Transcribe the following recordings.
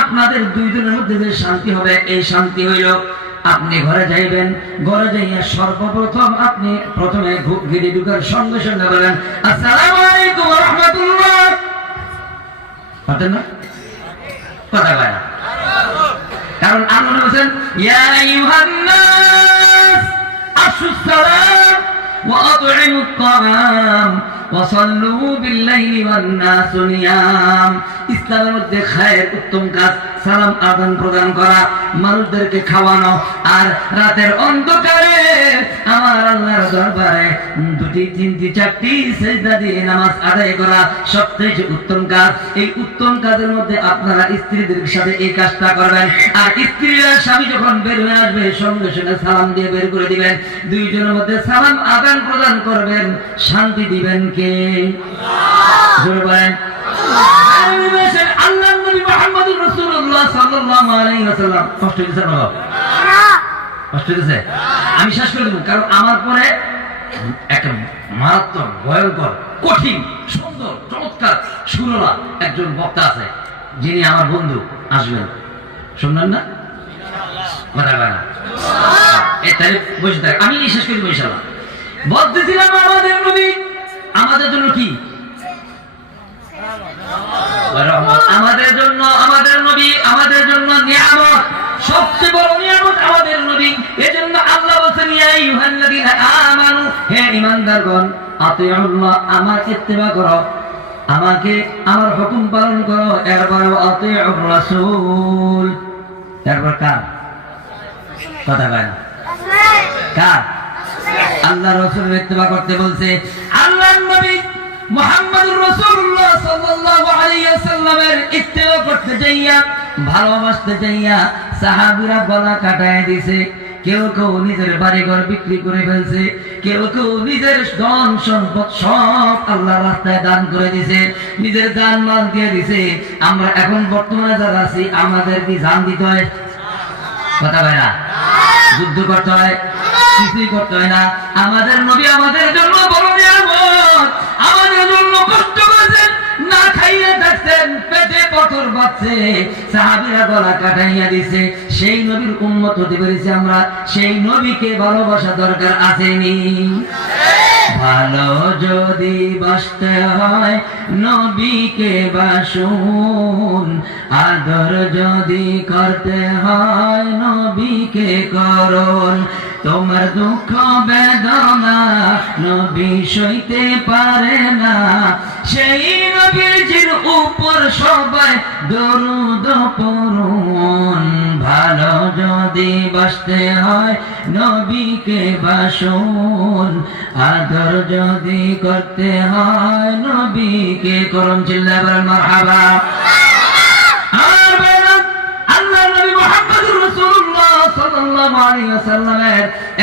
আপনাদের দুইজনের মধ্যে যে শান্তি হবে, এই শান্তি হইল আপনি ঘরে যাইবেন, ঘরে যাইয়া সর্বপ্রথম আপনি প্রথমে গিরি ঢুকার সঙ্গে সঙ্গে বলেন আসসালামু আলাইকুম ওয়া রাহমাতুল্লাহ। পারেন না? কথা বলেন। কারণ আল্লাহ বলেন ইয়া আইয়ুহান নাস আফশুস সালাম ওয়া আত'ইমুত তাআম ওয়া সাল্লু বিল লাইলি ওয়ান নাস নিয়াম। ইসলামের মধ্যে খায়ের উত্তম কাজ সালাম আদান প্রদান করা, মানুষদেরকে খাওয়ানো, আর রাতের অন্ধকারে আমার আল্লাহর দরবারে দুটি তিনটি চারটি সিজদা দিয়ে নামাজ আদায় করা সবচেয়ে উত্তম কাজ। এই উত্তম কাজের মধ্যে আপনারা স্ত্রীদের সাথে এই কাজটা করবেন। আর স্ত্রীরা স্বামী যখন বের হয়ে আসবে সঙ্গে সঙ্গে সালাম দিয়ে বের করে দিবেন। দুইজনের মধ্যে সালাম আদান প্রদান করবেন। শান্তি দিবেন কে? জোরে বলেন আল্লাহ নবী মুহাম্মদুর রাসূলুল্লাহ সাল্লাল্লাহু আলাইহি ওয়াসাল্লাম। কষ্ট হচ্ছে না? কষ্ট হচ্ছে? আমি শেষ করে দেব, কারণ আমার পরে একটা মারাত্মক ভয়ঙ্কর কঠিন সুন্দর চমৎকার সুরলা একজন বক্তা আছে, যিনি আমার বন্ধু আসবেন। শুনলেন না? কথা বলেন না। এটাই বসে থাক, আমি শেষ করে দেব ইনশাআল্লাহ। বলতেছিলাম আমাদের নবী আমাদের জন্য কি? আমাদের জন্য, আমাদের নবী আমাদের জন্য নিয়ামত, সবচেয়ে বড় নিয়ামত আমাদের নবী। এজন্য আল্লাহ বলেন ইয়া আইয়ুহাল্লাযীনা আমানু, হে ঈমানদারগণ, আতিউল্লাহ, আমার ইত্তিবা করো, আমাকে আমার হুকুম পালন করো। এরপর আতিউর রাসূল, এরপর কার কথা বলেন? কার? আল্লাহ রাসূলের ইত্তিবা করতে বলছে। আল্লাহর নবী মুহাম্মদুর রাসূলুল্লাহ সাল্লাল্লাহু আলাইহি ওয়াসাল্লামের ইত্তিবা করতে যাইয়া, ভালোবাসতে যাইয়া সাহাবীরা গলা কাটায় দিয়েছে। কেউ কেউ নিজের বাড়িঘর বিক্রি করে ফেলছে, কেউ কেউ নিজের ধন সম্পদ সব আল্লাহর রাস্তায় দান করে দিয়েছে, নিজের জান মাল দিয়ে দিয়েছে। আমরা এখন বর্তমানে যারা আছি আমাদের কি জান দিতে হয়? কথা বলে না? যুদ্ধ করতে হয়? কিছুই করতে হয় না। আমাদের নবী আমাদের জন্য বড় নিয়ামত, আমাদের জন্য কষ্ট করেছেন, না খাইয়ে থাকছেন, পেটে পাথর বাঁধছে, সাহাবীরা গলা কাটাইয়া দিছে। সেই নবীর উম্মত হতে পেরেছি আমরা। সেই নবীকে ভালোবাসা দরকার আসেনি? ভালো যদি বাসতে হয় নবীকে বাসুন, আদর যদি করতে হয় নবীকে করুন। তোমার দুঃখ বেদনা নবী সইতে পারে না, সেই নবীজির উপর সবাই দরুদ পড়ুন। ভালো যদি বাসতে হয় নবীকে বাসুন, আদর যদি করতে হয় নবীকে করুন। চিল্লায় বলেন মারহাবা।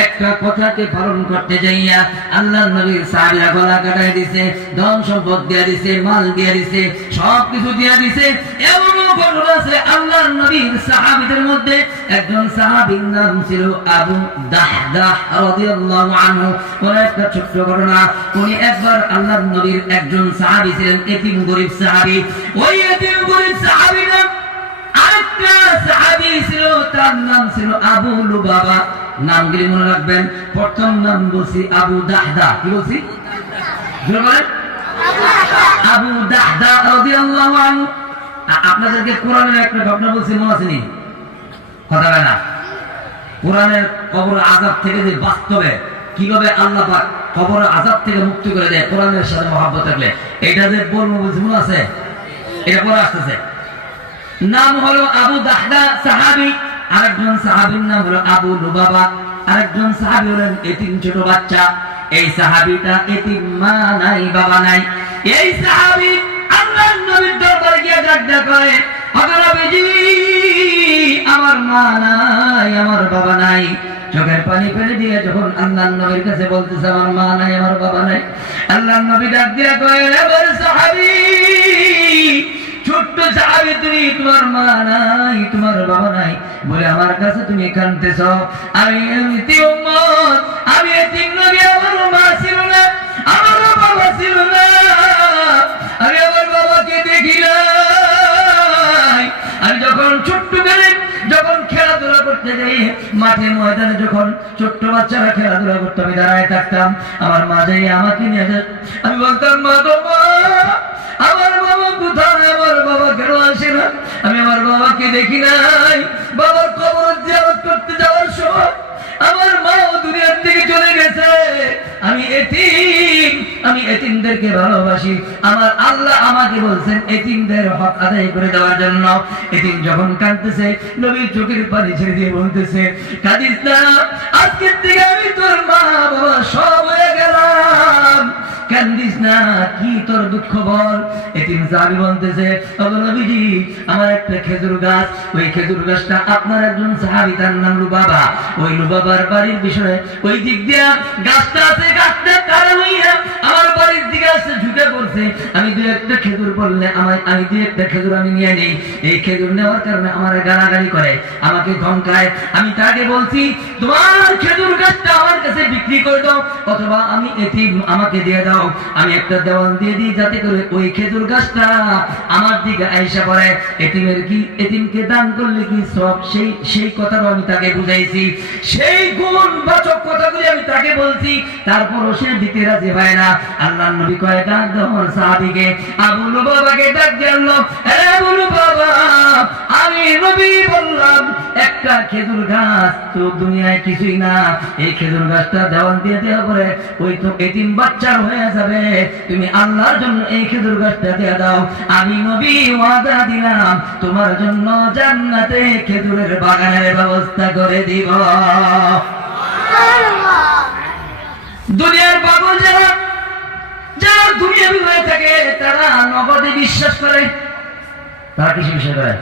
একটা কথাকে পালন করতে যাইয়া আল্লাহর নবীর সাহাবীরা গলা কাটায় দিছে, ধন সম্পদ দিয়ে দিছে, মাল দিয়ে দিছে, সবকিছু দিয়ে দিছে। এমন ঘটনা আছে আল্লাহর নবীর সাহাবীদের মধ্যে একজন সাহাবীর নাম ছিল আবু দাহদাহ রাদিয়াল্লাহু আনহু। কোন একটা ছোট্ট ঘটনা, উনি একবার আল্লাহর নবীর একজন সাহাবী ছিলেন, এতিম গরীব সাহাবী। ওই এতিম গরীব সাহাবীরা আরেকটা সাহাবী ছিল, তার নাম ছিল আবু লুবাবা। নামগুলি মনে রাখবেন। প্রথম নাম বলছি আবু দাহদা। কি বলছি? আবু দাহদা রাদিয়াল্লাহু আনহু। আপনাদেরকে কোরআনের একটা ঘটনা বলছি, মনে আছে নি? কথা বলে না? কোরআনের কবর আযাব থেকে যে বাস্তবে কিভাবে আল্লাহ পাক কবর আযাব থেকে মুক্তি করে দেয় কোরআনের সাথে মহব্বত থাকলে, এটা যে বলবো বলছি, মনে আছে? এটা পরে আসতেছে। নাম হলো আবু দাহদা সাহাবী। আরেকজন সাহাবীর নাম হলো আবু লুবাবা। আরেকজন সাহাবী হলেন এতিম ছোট বাচ্চা। এই সাহাবীটা এতিম, মা নাই বাবা নাই। এই সাহাবী আল্লাহর নবীর দরবারে গিয়ে ডাক করে, ওগো নবীজি, আমার মা নাই, আমার বাবা নাই। চোখের পানি ফেলে দিয়ে যখন আল্লাহর নবীর কাছে বলতেছে আমার মা নাই, আমার বাবা নাই, আল্লাহর নবী ডাক দিয়ে কয়, হে সাহাবী, ছোট্ট সাহাবী, তুমি তোমার মা নাই, তোমার বাবা নাই বলে আমার কাছে তুমি কাঁদতেছ। আমি এমনিতে উম্মত, আমি এতিম নবী, আমার মা ছিল না, আমার বাবা ছিল না, আমি আমার বাবাকে দেখি নাই। আমি যখন তখন ছোট্ট বেলে যখন খেলাধুলা করতে যাই, মাঠে ময়দানে যখন ছোট্ট বাচ্চারা খেলাধুলা করতে, আমি দাঁড়ায় থাকতাম, আমার মা যাই আমাকে নিয়ে যেত। আমি বলতাম, মা গো মা, আমার বাবা কোথায়? আমার বাবা কেন আসে না? আমি আমার বাবাকে দেখি নাই। বাবার কবর জিয়ারত করতে যাওয়ার সময় আমার মাও দুনিয়ার থেকে চলে গেছে। আমি এতিম, আমি এতিমদেরকে ভালোবাসি। আমার আল্লাহ আমাকে বলছেন এতিমদের হক আদায় করে দেওয়ার জন্য। এতিম যখন কাঁদতেছে, নবী চোখের পানি ছেড়ে দিয়ে বলতেছে, কাঁদিস না, আজকের থেকে আমি তোর মা বাবা সব হয়ে গেলাম, কান্দিস না, কি তোর দুঃখ বল? এতিম সাহাবী বলতেছে, ওগো নবীজি, আমার একটা খেজুর গাছ, ওই খেজুর গাছটা আপনার একজন সাহাবী, তার নাম লুবাবা, ওই লুবাবার বাড়ির বিষয়ে ওই দিক দিয়া গাছটা আছে, গাছটা কারা হইয়া আমার বাড়ির দিকে আসছে, ঝুঁকে পড়ছে। আমি দুই একটা খেজুর বললে আমি দুই একটা খেজুর আমি নিয়ে নেই। এই খেজুর নেওয়ার কারণে আমার গালাগালি করে, আমাকে ধমকায়। আমি তাকে বলছি, তোমার খেজুর গাছটা আমার কাছে বিক্রি করে দাও, অথবা আমি এতিম, আমাকে দিয়ে দাও, আমি একটা দেওয়াল দিয়ে দিই, যাতে করে ওই খেজুর গাছটা আমার দিকে আইসা পড়ে। এতিমের কি, এতিমকে দান করলে কি সব, সেই কথাটা আমি তাকে বুঝাইছি, সেই গুণবাচক কথাগুলি আমি তাকে বলছি, তারপরও সে দিতে রাজি হয় না। আল্লাহর নবী কয়, ডাক দাও আমার সাহাবীকে। আবু লুবাবাকে ডাক দিলো, আবু লুবাবা, আমি নবী বললাম একটা খেজুর গাছ তো দুনিয়ায় কিছুই না, এই খেজুর গাছটা দেওয়াল দিয়ে দেওয়া পরে ওই তো এতিম বাচ্চার হয়ে যাবে, তুমি আল্লাহর জন্য এই খেজুর গাছটা দিয়ে দাও, আমি নবী ওয়াদা দিলাম তোমার জন্য জান্নাতে খেজুরের বাগানের ব্যবস্থা করে দিব। দুনিয়ার পাগল যারা দুনিয়াবি হয়ে থাকে, তারা নগদে বিশ্বাস করে। তারা কিছু বিশ্বাস করে,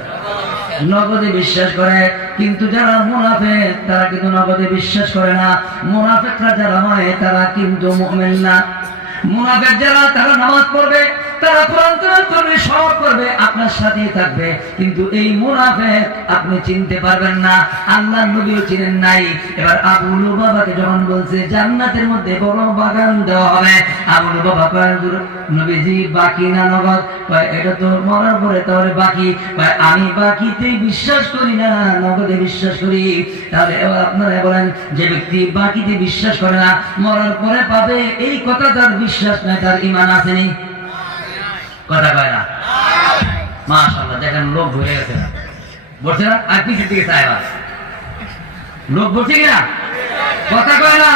নগদে বিশ্বাস করে। কিন্তু যারা মুনাফিক, তারা কিন্তু নগদে বিশ্বাস করে না। মুনাফিকরা যারা হয়, তারা কিন্তু মুমিন না। মুনাফিক যারা, তারা নামাজ পড়বে, তারা কোরআন তেলাওয়াত করবে, সব করবে, আপনার সাথেই থাকবে, কিন্তু এই মুনাফিক আপনি চিনতে পারবেন না, আল্লাহর নবীও চিনেন নাই। এবার আবু লুবাবাকে যখন বলছে জান্নাতের মধ্যে বড় বাগান দেওয়া হবে, আবু লুবাবা কয়, নবীজি বাকি না নগদ? কয়, এটা তো মরার পরে তাহলে বাকি। কয়, আমি বাকিতে বিশ্বাস করি না, নগদে বিশ্বাস করি। তাহলে এবার আপনারা বলেন, যে ব্যক্তি বাকিতে বিশ্বাস করে না, মরার পরে পাবে, এই কথা তার বিশ্বাস নাই, তার ঈমান আসেনি। কথা কয় না? মাশাআল্লাহ, দেখেন লোক ভরে গেছে না, বলছে না? আর পিছের দিকে চাইবা লোক বলছে কিনা? কথা কয় না?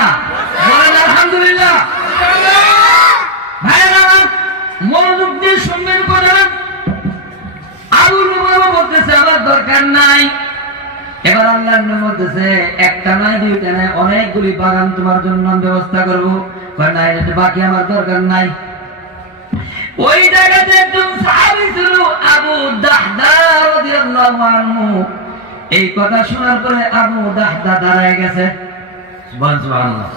বলেন আলহামদুলিল্লাহ। ভাইরা মনোযোগ দিয়ে শুনবেন কথা। আবু লুবাবা বলতেছে আমার দরকার নাই। এবার আল্লাহর নবী বলতেছে, একটা নয়, দুইটা নয়, অনেকগুলি বাগান তোমার জন্য ব্যবস্থা করবো। কয় না, এটা বাকি আমার দরকার নাই। ওই জায়গাতে একজন সাহাবী ছিল, আবু দাহদা রাদিয়াল্লাহু আনহু। এই কথা শোনার পরে আবু দাহদা দাঁড়ায় গেছে। সুবহানাল্লাহ।